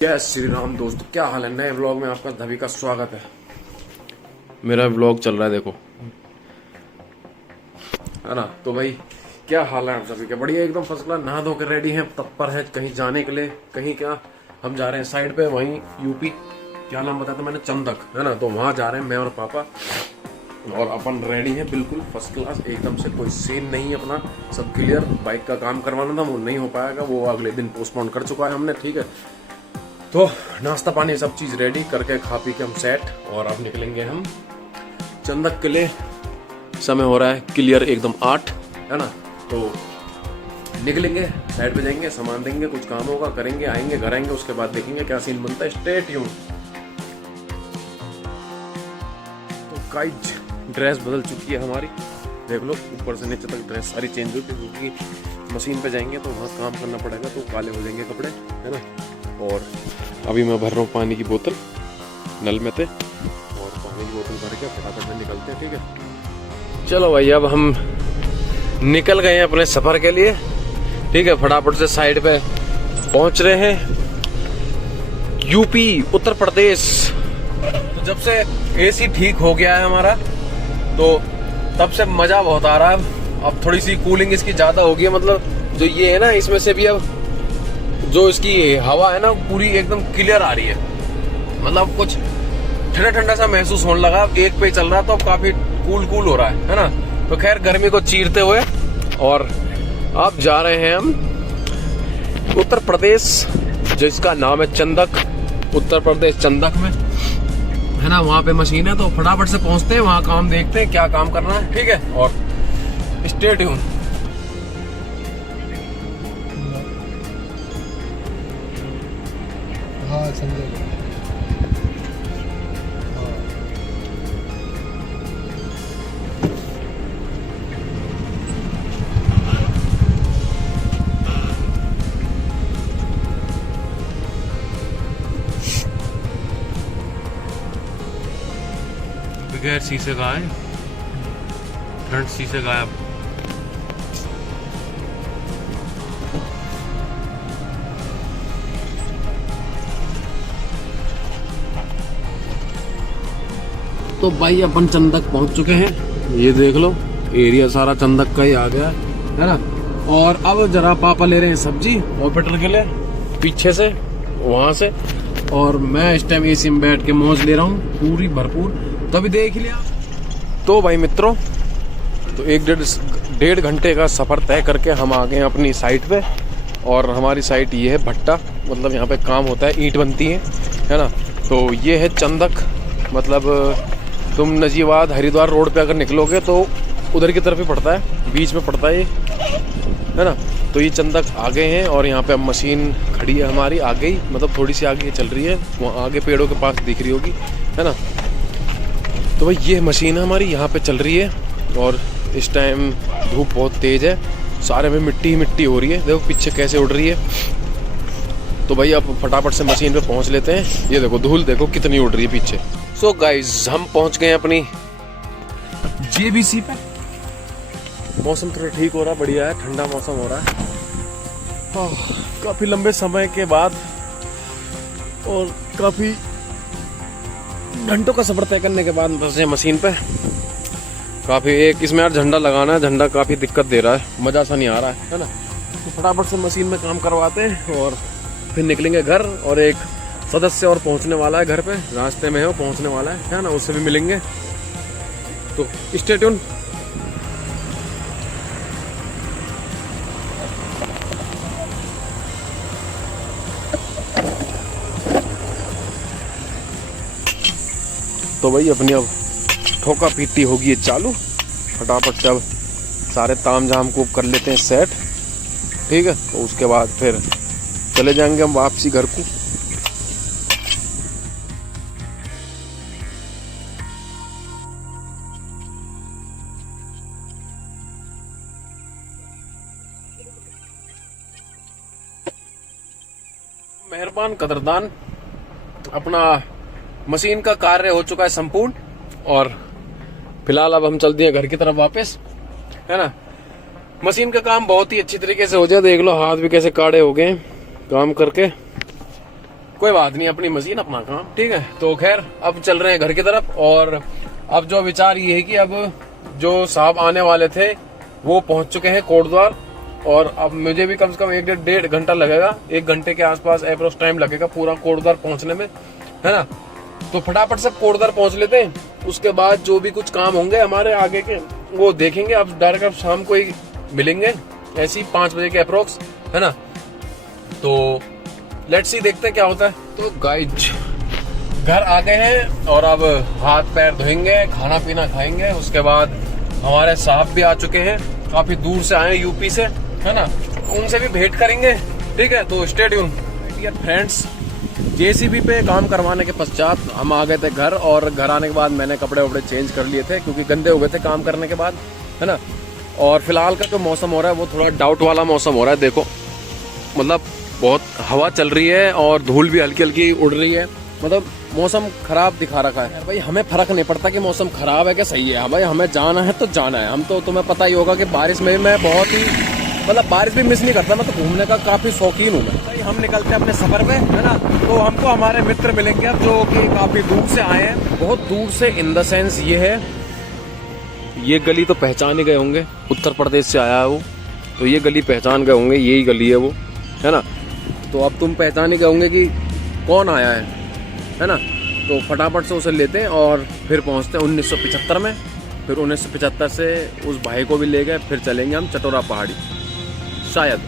जय श्री राम दोस्तों, क्या हाल है। नए व्लॉग में आपका सभी का स्वागत है। मेरा व्लॉग चल रहा है, देखो है ना। तो भाई क्या हाल है आप सभी के? बढ़िया एकदम फर्स्ट क्लास, नहा धो के रेडी हैं, तत्पर है कहीं जाने के लिए। कहीं क्या, हम जा रहे हैं साइड पे, वहीं यूपी, क्या नाम बताया था मैंने, चंदक, है ना। तो वहां जा रहे हैं मैं और पापा, और अपन रेडी हैं बिल्कुल फर्स्ट क्लास एकदम से। कोई सीन नहीं है, अपना सब क्लियर। बाइक का काम करवाना था, वो नहीं हो पाएगा, वो अगले दिन पोस्टपोन कर चुका है हमने, ठीक है। तो नाश्ता पानी सब चीज़ रेडी करके खा पी के हम सेट, और अब निकलेंगे हम चंदक के लिए। समय हो रहा है क्लियर एकदम 8, है ना। तो निकलेंगे, साइड पे जाएंगे, सामान देंगे, कुछ काम होगा करेंगे, आएंगे घर आएंगे, उसके बाद देखेंगे क्या सीन बनता है। Stay tune. तो गाइस ड्रेस बदल चुकी है हमारी, देख लो ऊपर से नीचे तक ड्रेस सारी चेंज होगी, क्योंकि मशीन पे जाएंगे तो वहाँ काम करना पड़ेगा, तो काले हो जाएंगे कपड़े, है ना। और अभी मैं भर रहा हूँ पानी की बोतल नल में थे, और पानी की बोतल भर के फटाफट में निकलते हैं, ठीक है। चलो भाई अब हम निकल गए हैं अपने सफर के लिए, ठीक है। फटाफट से साइड पे पहुंच रहे हैं, यूपी उत्तर प्रदेश। तो जब से एसी ठीक हो गया है हमारा, तो तब से मजा बहुत आ रहा है। अब थोड़ी सी कूलिंग इसकी ज्यादा हो गई है, मतलब जो ये है ना, इसमें से भी अब जो इसकी हवा है ना पूरी एकदम क्लियर आ रही है, मतलब कुछ ठंडा ठंडा सा महसूस होने लगा। एक पे चल रहा तो अब काफी कूल हो रहा है ना। तो खैर गर्मी को चीरते हुए, और अब जा रहे हैं हम उत्तर प्रदेश, जिसका नाम है चंदक, उत्तर प्रदेश चंदक में, है ना। वहां पे मशीन है, तो फटाफट से पहुंचते हैं, वहां काम देखते हैं क्या काम करना है, ठीक है। और स्टे ट्यून। हाँ संजय, बगैर शीशे का है, फ्रंट शीशे गायब। तो भाई अपन चंदक पहुंच चुके हैं, ये देख लो एरिया सारा चंदक का ही आ गया है ना। और अब जरा पापा ले रहे हैं सब्जी हॉस्पिटल के लिए, पीछे से वहां से, और मैं इस टाइम एसी में बैठ के मौज ले रहा हूँ पूरी भरपूर। तो अभी देख लिया। तो भाई मित्रों, तो 1-1.5 घंटे का सफर तय करके हम आ गए हैं अपनी साइट पे। और हमारी साइट ये है भट्टा, मतलब यहाँ पे काम होता है, ईंट बनती है ना। तो ये है चंदक, मतलब तुम नजीबाद हरिद्वार रोड पे अगर निकलोगे तो उधर की तरफ ही पड़ता है, बीच में पड़ता है ये, है ना। तो ये चंदक आ गए हैं, और यहाँ पे अब मशीन खड़ी है हमारी आगे ही, मतलब थोड़ी सी आगे चल रही है, वहाँ आगे पेड़ों के पास दिख रही होगी, है ना। तो भाई ये मशीन है हमारी, यहाँ पे चल रही है, और इस टाइम धूप बहुत तेज है, सारे में मिट्टी मिट्टी हो रही है, देखो पीछे कैसे उड़ रही है। तो भाई अब फटाफट से मशीन पे पहुँच लेते हैं। ये देखो धूल देखो कितनी उड़ रही है पीछे। सो गाइज हम पहुँच गए अपनी जेबीसी पे। मौसम थोड़ा ठीक हो रहा, बढ़िया है, ठंडा मौसम हो रहा है काफी लंबे समय के बाद, और काफी घंटों का सफर तय करने के बाद फंसे मशीन पे। काफी एक इसमें यार झंडा लगाना है, झंडा काफी दिक्कत दे रहा है, मजा सा नहीं आ रहा है ना। तो फटाफट से मशीन में काम करवाते हैं, और फिर निकलेंगे घर। और एक सदस्य और पहुंचने वाला है घर पे, रास्ते में है वो, पहुंचने वाला है ना, उससे भी मिलेंगे। तो स्टे ट्यून। तो भाई अपनी अब ठोका पीटी होगी चालू, फटाफट से अब सारे ताम झाम को कर लेते हैं सेट, ठीक है। तो उसके बाद फिर चले जाएंगे हम वापसी घर को। मेहरबान कदरदान, अपना मशीन का कार्य हो चुका है संपूर्ण, और फिलहाल अब हम चलते हैं घर की तरफ वापस, है ना। मशीन का काम बहुत ही अच्छी तरीके से हो जाए, देख लो हाथ भी कैसे काड़े हो गए काम करके। कोई बात नहीं, अपनी मशीन अपना काम, ठीक है। तो खैर अब चल रहे हैं घर की तरफ। और अब जो विचार ये है कि अब जो साहब आने वाले थे वो पहुंच चुके हैं कोटद्वार, और अब मुझे भी कम से कम 1-1.5 घंटा लगेगा, 1 घंटे के आसपास एप्रोक्स टाइम लगेगा पूरा कोटद्वार पहुंचने में, है ना। तो फटाफट से कोटद्वार पहुंच लेते हैं, उसके बाद जो भी कुछ काम होंगे हमारे आगे के वो देखेंगे। अब डायरेक्ट अब शाम को ही मिलेंगे, ऐसी 5 बजे के अप्रोक्स, है ना। तो लेट्स सी, देखते हैं क्या होता है। तो गाइज घर आ गए हैं और अब हाथ पैर धोएंगे, खाना पीना खाएंगे, उसके बाद हमारे साहब भी आ चुके हैं, काफी दूर से आए यूपी से, है ना। उनसे भी भेंट करेंगे, ठीक है। तो stay tune dear friends. JCB पे काम करवाने के पश्चात हम आ गए थे घर, और घर आने के बाद मैंने कपड़े वपड़े चेंज कर लिए थे क्योंकि गंदे हो गए थे काम करने के बाद, है ना। और फिलहाल का जो मौसम हो रहा है वो थोड़ा डाउट वाला मौसम हो रहा है। देखो मतलब बहुत हवा चल रही है और धूल भी हल्की हल्की उड़ रही है, मतलब मौसम खराब दिखा रखा है। भाई हमें फर्क नहीं पड़ता कि मौसम खराब है कि सही है, भाई हमें जाना है तो जाना है। हम तो, तुम्हें पता ही होगा कि बारिश में मैं बहुत ही मतलब बारिश भी मिस नहीं करता, मैं तो घूमने का काफी शौकीन हूँ मैं। भाई हम निकलते हैं अपने सफर पे, है ना। तो हमको हमारे मित्र मिलेंगे अब जो कि काफी दूर से आए हैं, बहुत दूर से इन द सेंस ये है, ये गली तो पहचान ही गए होंगे, उत्तर प्रदेश से आया है वो, तो ये गली पहचान गए होंगे, यही गली है वो, है ना। तो अब तुम पहचान ही गए होंगे कि कौन आया है ना। तो फटाफट से उसे लेते हैं और फिर पहुंचते हैं 1975 में। फिर 1975 से उस भाई को भी ले गए, फिर चलेंगे हम चटोरा पहाड़ी शायद।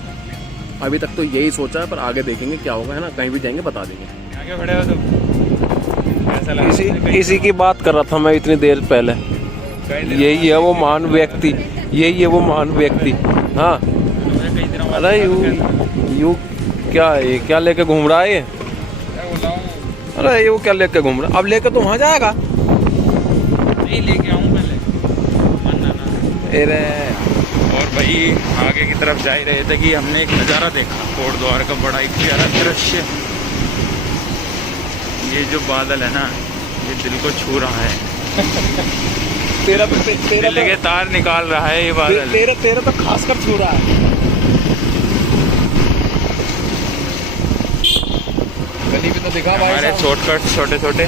अभी तक तो यही सोचा है, पर आगे देखेंगे क्या होगा, है ना। कहीं भी जाएंगे बता देंगे। आगे बढ़े हो तुम, ऐसा लगा इसी की बात कर रहा था मैं इतनी देर पहले। यही है वो महान व्यक्ति, यही है वो महान व्यक्ति। हाँ अरे यू क्या है, क्या लेके घूम रहा है ये? अरे ये वो क्या लेके घूम रहा है? अब लेके तो वहाँ जाएगा, नहीं लेके आऊँ पहले अरे। और भाई आगे की तरफ जा ही रहे थे कि हमने एक नज़ारा देखा कोटद्वार का, बड़ा एक प्यारा दृश्य। ये जो बादल है ना, ये दिल को छू रहा है। दिल के तार निकाल रहा है ये बादल। तेरा तो खासकर छू रहा है। गली भी तो दिखा भाई, हमारे शॉर्टकट छोटे छोटे,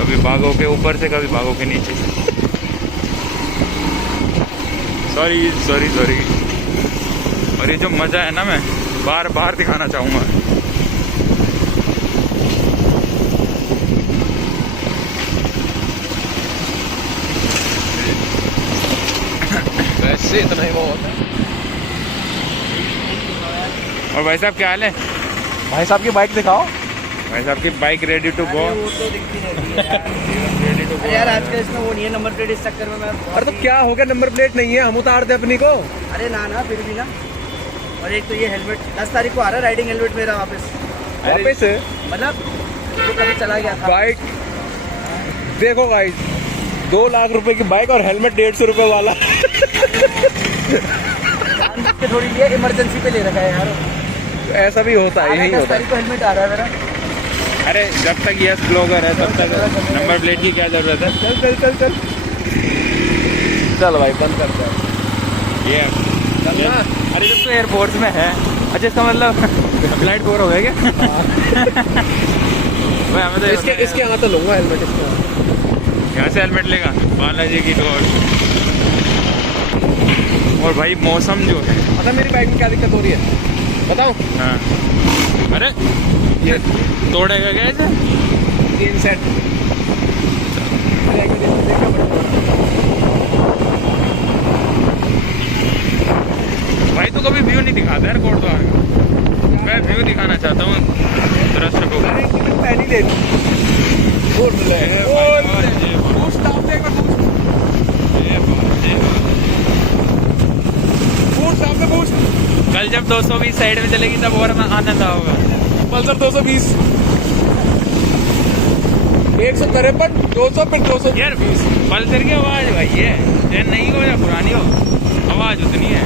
कभी बागों के ऊपर से, कभी बागों के नीचे से। सॉरी। और ये जो मज़ा है ना, मैं बार बार दिखाना चाहूँगा। वैसे इतना ही बहुत है। और भाई साहब क्या हाल है? भाई साहब की बाइक दिखाओ। भाई साहब की बाइक रेडी टू गो। वो तो दिखती रहती है यार। अरे यार आजकल इसमें वो नहीं है नंबर प्लेट, इस चक्कर में मैं अरे तो क्या हो गया, नंबर प्लेट नहीं है, हम उतार दे अपनी को। अरे ना फिर भी ना। और एक तो ये हेलमेट 10 तारीख को आ रहा है, राइडिंग हेलमेट मेरा वापस मतलब तो कभी चला गया था। बाइक देखो गाइस, 2 लाख रुपए की बाइक और हेलमेट 150 रुपए वाला। थोड़ी ये इमरजेंसी पे ले रखा है यार। ऐसा भी होता है, यही 10 होता है। तारीख को हेलमेट आ रहा है मेरा। अरे जब तक यस ब्लॉगर है तब तक नंबर प्लेट की क्या जरूरत है? चल भाई बंद कर दे ये चलना। अरे जब तो एयरपोर्ट में है, अच्छा इसका मतलब फ्लाइट बोर हो गया क्या? भाई हमें तो इसके यहाँ तो लूंगा हेलमेट, इसके यहाँ से हेलमेट लेगा बालाजी की डोर। और भाई मौसम जो है, पता मेरी बाइक में क्या दिक्कत हो रही है बताओ। हाँ अरे ये तोड़ेगा क्या इसे? 3 सेट भाई तो कभी व्यू नहीं दिखाता यार कोटद्वार का। मैं व्यू दिखाना चाहता हूँ दृश्य को। पहली ले कल जब 220 साइड में चलेगी तब और आनंद आओगा। पल्सर 220, 153, 200 फिर 200 यार पल्सर की आवाज भाई है, नई हो या पुरानी हो आवाज उतनी है,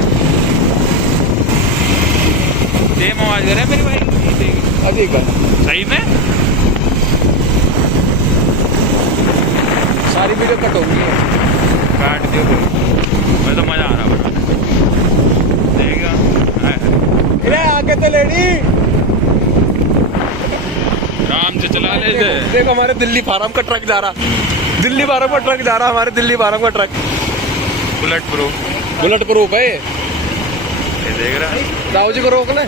सेम आवाज कर रहा है मेरी भाई। अधिक है सही में सारी वीडियो कट होगी, काट दियो मैं तो मजा आ रहा बड़ा देखा। आगे तो लेडी से चला ले इसे। देखो हमारे दिल्ली फार्म का ट्रक जा रहा, दिल्ली फार्म का ट्रक जा रहा, हमारे दिल्ली फार्म का truck. Bullet proof, bullet proof है। ये देख रहा है। ताऊ जी को रोक ले,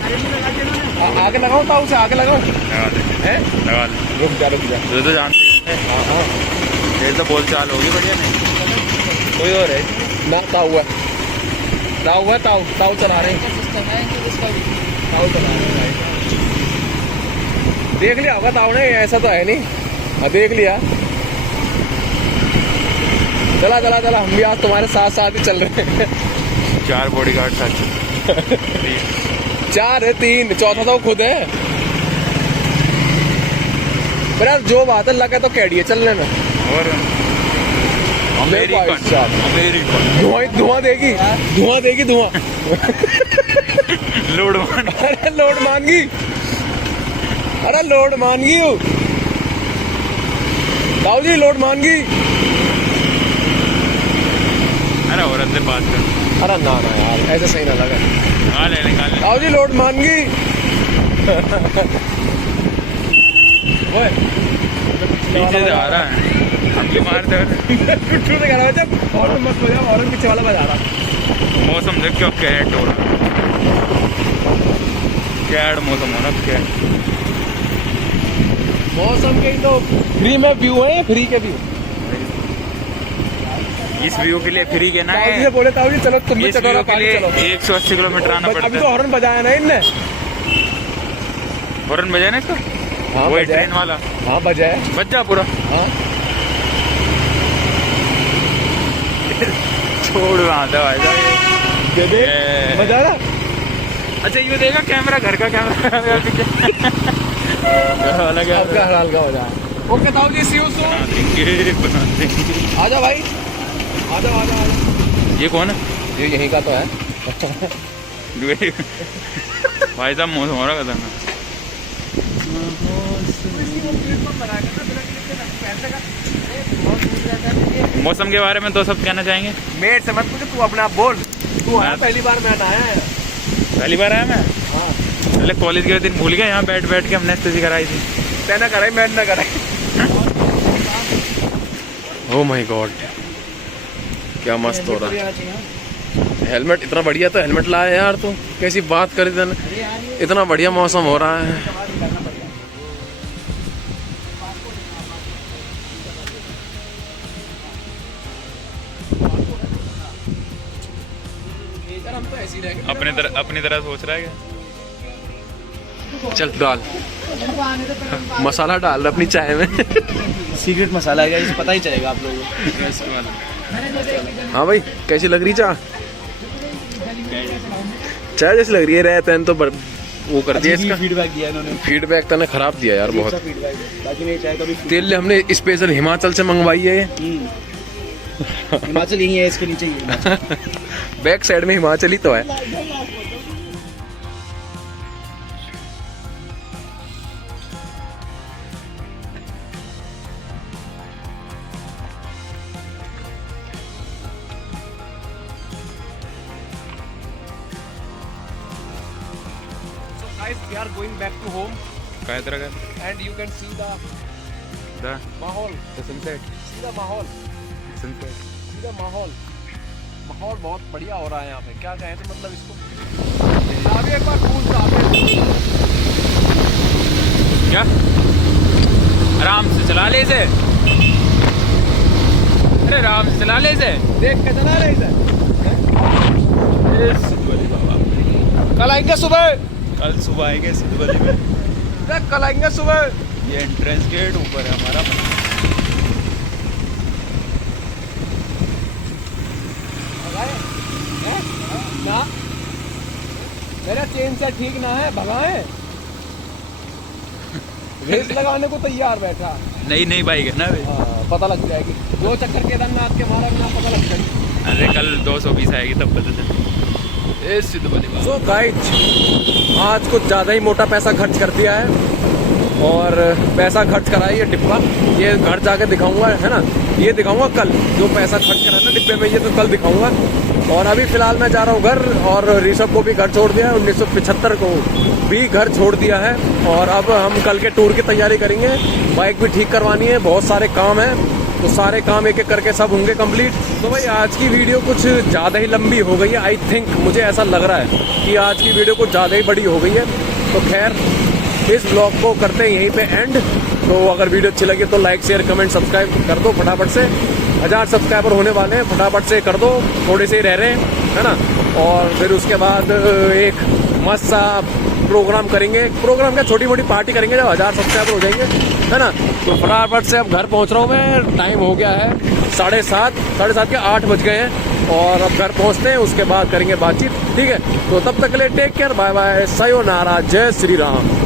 आगे लगाओ, ताऊ से आगे लगाओ। लगा दे, हैं? लगा ले। रुक जा, रुक जा। तो जानते हैं। हाँ हाँ, ये तो बोल चाल होगी बढ़िया। नहीं कोई और है ना ताऊ है, ताऊ है, ताऊ ताऊ चला रहे हैं, ताऊ चला रहे हैं। देख लिया होगा ताऊ ने, ऐसा तो है नहीं। हाँ देख लिया। चला चला चला, हम भी आज तुम्हारे साथ साथ ही चल रहे हैं। 4 बॉडीगार्ड साथ। 4 है, 3, चौथा तो खुद है। पर यार जो बात है, लगा तो कैडिए चल लेना। और अमेरिकन, अमेरिकन धुआं देगी, धुआं देगी, धुआं। लोड मान। अरे लोड मांगी, अरे लोड मांगी हो ताऊ जी, लोड मांगी। अरे औरत से बात कर। अरे ना ना यार, ऐसे सही ना लगा। हाँ ले निकाल ले। ताऊ जी लोड मांगी। ओए पीछे से आ रहा है, हमकी मार दे। टुट्टू से कह रहा है, हॉर्न मत बजा, हॉर्न पीछे वाला बजा रहा। मौसम देख क्यों कैट हो रहा, कैट मौसम हो रहा। कैट मौसम के ही तो फ्री में व्यू है, फ्री के व्यू। इस व्यू के लिए फ्री के ना ताऊ जी है। से बोले, ताऊ जी चलो तुम भी इस चलो, व्यू के पानी लिए चलो। 180 किलोमीटर आना अभी पड़ता तो है। हॉर्न बजाया ना इनने। हॉर्न बजा ना इसका। हाँ वही बजाया। ट्रेन वाला हाँ बजाया। बज जा पूरा। हाँ छोड़ वहां था भाई साहब। दे दे, ये। बजा रहा। अच्छा ये देखा कैमरा, घर का कैमरा। अलग है। आपका हलाल का हो जाए। ओके ताऊ जी, सी यू सून। बना देंगे। आजा भाई, आजा आजा आजा। ये कौन है? ये यहीं का तो है। भाई साहब मौसम हो रहा था। मौसम के बारे में तो सब कहना चाहेंगे। मेट से मत पूछ, तू अपने आप बोल। तू आया मैं- पहली बार मैं आया है। पहली बार आया मैं। हाँ, पहले कॉलेज के दिन भूल गया, यहाँ बैठ बैठ के हमने एनेस्थेसी कराई थी। तेना कराई, मैं ना कराई। ओह माय गॉड, क्या मस्त हो रहा है। हेलमेट इतना बढ़िया, तो हेलमेट लाया यार तू, कैसी बात कर रही थी। इतना बढ़िया मौसम हो रहा है। हम तो ऐसे ही रहेंगे। अपनी तरह सोच रहा है क्या? चल डाल मसाला, डाल अपनी चाय में। सीक्रेट मसाला है, इसे पता ही चलेगा आप लोगों को। हाँ भाई, कैसी लग रही चाय? चाय जैसी लग रही है। रहते हैं तो वो कर दिया इसका। फीडबैक दिया इन्होंने। फीडबैक तो ने खराब दिया यार बहुत। फीडबैक बाकी नहीं चाहे कभी। तेल हमने स्पेशल हिमाचल से मंगवाई है ये। हिमाचल यही है, इसके नीचे ही। बैक साइड में हिमाचल ही तो है। Guys, we are going back to home क्या तरह का? and you can see the माहौल, सनसेट, see the माहौल, सनसेट। see the माहौल। माहौल बहुत बढ़िया हो रहा है यहाँ पे। क्या कहें तो मतलब इसको चाबी एक बार कूद चाबी। क्या? आराम से चला ले इसे। अरे आराम से चला ले इसे। देख के चला रहे इधर। कल आएंगे सुबह, कल सुबह आएंगे सिद्धवली में। कल आएंगे सुबह। ये एंट्रेंस गेट ऊपर है हमारा। ना मेरा चेन से ठीक ना है, भगाए। रेस लगाने को तैयार बैठा। नई बाइक है ना अभी। हाँ, पता लग जाएगी। 2 चक्कर केदारनाथ के मारा ना, पता लग जाएगी। अरे कल 220 आएगी तब पता चलेगा। सो गाइस, आज कुछ ज़्यादा ही मोटा पैसा खर्च कर दिया है। और पैसा खर्च करा है ये डिब्बा, ये घर जाके दिखाऊंगा, है ना। ये दिखाऊंगा कल, जो पैसा खर्च करा है ना डिब्बे में, ये तो कल दिखाऊंगा। और अभी फिलहाल मैं जा रहा हूँ घर, और ऋषभ को भी घर छोड़ दिया है। 1975 को भी घर छोड़ दिया है और अब हम कल के टूर की तैयारी करेंगे। बाइक भी ठीक करवानी है, बहुत सारे काम हैं, तो सारे काम एक एक करके सब होंगे कंप्लीट। तो भाई आज की वीडियो कुछ ज़्यादा ही लंबी हो गई है, आई थिंक, मुझे ऐसा लग रहा है कि आज की वीडियो कुछ ज़्यादा ही बड़ी हो गई है। तो खैर इस ब्लॉग को करते हैं यहीं पे एंड। तो अगर वीडियो अच्छी लगी तो लाइक शेयर कमेंट सब्सक्राइब कर दो फटाफट से। 1000 सब्सक्राइबर होने वाले हैं, फटाफट से कर दो, थोड़े से ही रह रहे हैं, है ना। और फिर उसके बाद एक मस्त सा प्रोग्राम करेंगे, प्रोग्राम क्या छोटी मोटी पार्टी करेंगे जब 1000 सब्सक्राइबर हो जाएंगे, है ना। तो फटाफट से अब घर पहुंच रहा हूँ मैं, टाइम हो गया है 7:30 के 8 बज गए हैं और अब घर पहुंचते हैं, उसके बाद करेंगे बातचीत, ठीक है। तो तब तक के लिए take care, bye bye, sayonara, जय श्री राम।